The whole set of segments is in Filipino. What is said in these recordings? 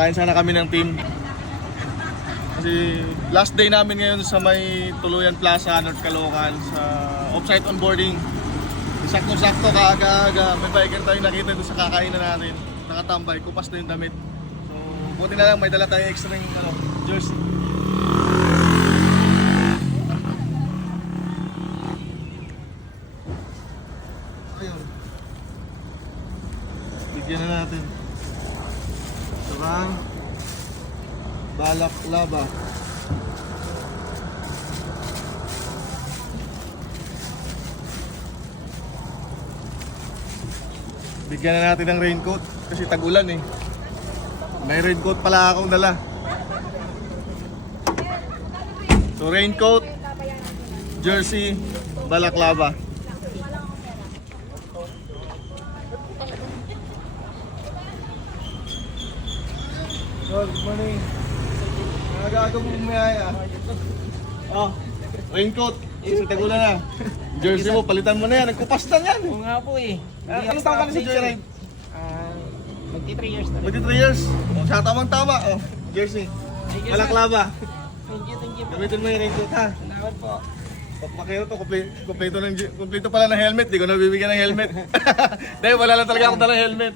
Kakain sana kami ng team. Kasi last day namin ngayon sa may Tuluyan Plaza, North Caloocan sa offsite onboarding. Sakto-sakto kaaga-aga, may biker tayo nakita doon sa kakainan natin. Nakatambay, kupas na yung damit. So, buti na lang may dala tayong extra yung jersey. Ayun. Bigyan na natin. Sarang Balaklava. Bigyan na natin ng raincoat kasi tag-ulan eh. May raincoat pala akong dala. So raincoat, jersey, balaklava. Good morning. Nagagawa mo umiyaya. Oh, raincoat. Kasi tag-ulan na. Jersey mo, palitan mo na yan. Nagkupas na yan. Oo nga po eh. Anong taon ka na sa Joyride? Magti 3 years na rin. Magti 3 years. Oh, siya tamang-tama. Oh, jersey. Thank you, sir. Balaklava. Thank you. Gamitin mo yung raincoat ha. Salamat po. Pakero to, kompleto pala ng helmet. Di ko nabibigyan ng helmet. Dahil wala lang talaga akong dalang helmet.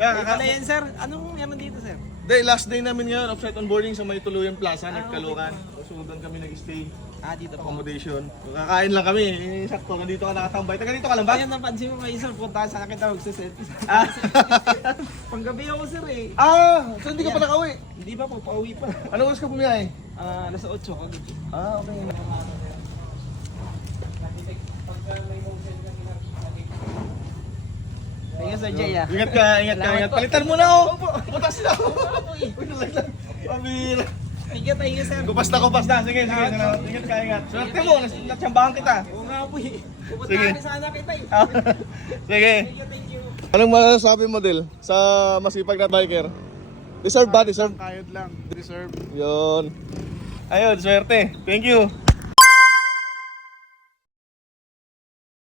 Ay, pala yan, sir. Anong meron dito, sir? Dahil last day namin ngayon, offsite onboarding sa may Tuluyan Plaza, Nagkalukan. So doon kami nag-stay. Dito po. Accommodation. Kakain lang kami. Sakto, nandito ka nakatambay. Taga dito ka lang ba? Ayun, napansin mo kayo, sir. Punta sa akin tawag sa selfie. Panggabi ako, sir eh. So hindi ka pa nakauwi? Hindi pa po, pauwi pa. Anong oras ka pumiyahe? Alas 8 kagabi. Okay. Thank you, Sir Jay. Ingat ka. Palitan mo na ako. Putas na ako. Uy, nalaglag. Pamira. Thank you, sir. Kupas na. Sige. Ingat ka. Swerte mo, natsambahan kita. Oo nga po eh. Sige. Pupuntahan sana kita eh. Sige. Thank you. Anong masasabi mo, Del, sa masipag na biker? Deserve ba? Deserve? Kayod lang, deserve. Yun. Ayun, swerte. Thank you.